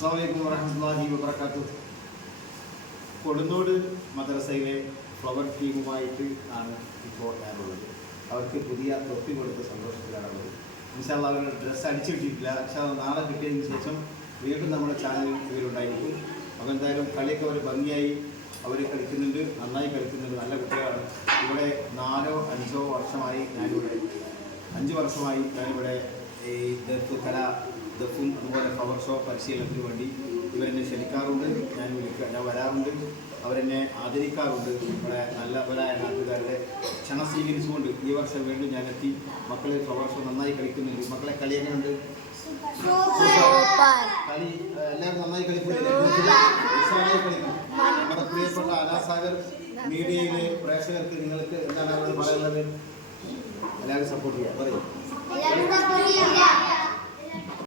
അസ്സലാമു അലൈക്കും വറഹ്മത്തുള്ളാഹി വബറകാതുഹു. കൊടുന്നോട് മദ്രസയിലെ ഫ്ലവർ ടീമുമായിട്ട് ആണ് ഇപ്പോൾ ഞാനുള്ളത്. അവർക്ക് പുതിയ തൊപ്പി കൊടുത്ത സന്തോഷത്തിലാണുള്ളത്. ഇൻഷാ അല്ലാഹ് അവരുടെ ഡ്രസ്സ് അടിച്ചു കിട്ടിയിട്ടില്ല. ഇൻഷാ അല്ലാഹ് നാളെ കിട്ടിയതിന് ശേഷം വീണ്ടും നമ്മുടെ ചാനലിൽ ഇവരുണ്ടായിരിക്കും. അപ്പോൾ എന്തായാലും കളിയൊക്കെ അവർ ഭംഗിയായി അവർ കളിക്കുന്നുണ്ട്, നന്നായി കളിക്കുന്നുണ്ട്, നല്ല കുട്ടികളാണ്. ഇവിടെ 4-5 വർഷമായി ഞാനിവിടെ 5 വർഷമായി ഞാനിവിടെ ഈ കല ദഫും അതുപോലെ ഫ്ലവർ ഷോ പരിശീലനത്തിന് വേണ്ടി ഇവരെന്നെ ക്ഷണിക്കാറുണ്ട്. ഞാൻ വരാറുണ്ട്. അവരെന്നെ ആദരിക്കാറുണ്ട്. നമ്മുടെ നല്ലവരായ നാട്ടുകാരുടെ ക്ഷണം സ്വീകരിച്ചുകൊണ്ട് ഈ വർഷം വീണ്ടും ഞാൻ എത്തി. മക്കൾ ഫ്ലവർ ഷോ നന്നായി കളിക്കുന്നുണ്ട്. മക്കളെ കളി എങ്ങനെയുണ്ട്? കളി എല്ലാവരും നന്നായി കളിക്കുന്നില്ലേ? കളിക്കും. നമ്മുടെ പ്രിയപ്പെട്ട അനാസാഗർ മീഡിയയിലെ പ്രേക്ഷകർക്ക് നിങ്ങൾക്ക് എന്താണ് അവിടെ പറയുന്നത്? എല്ലാവരും സപ്പോർട്ട് ചെയ്യാം. പറയും.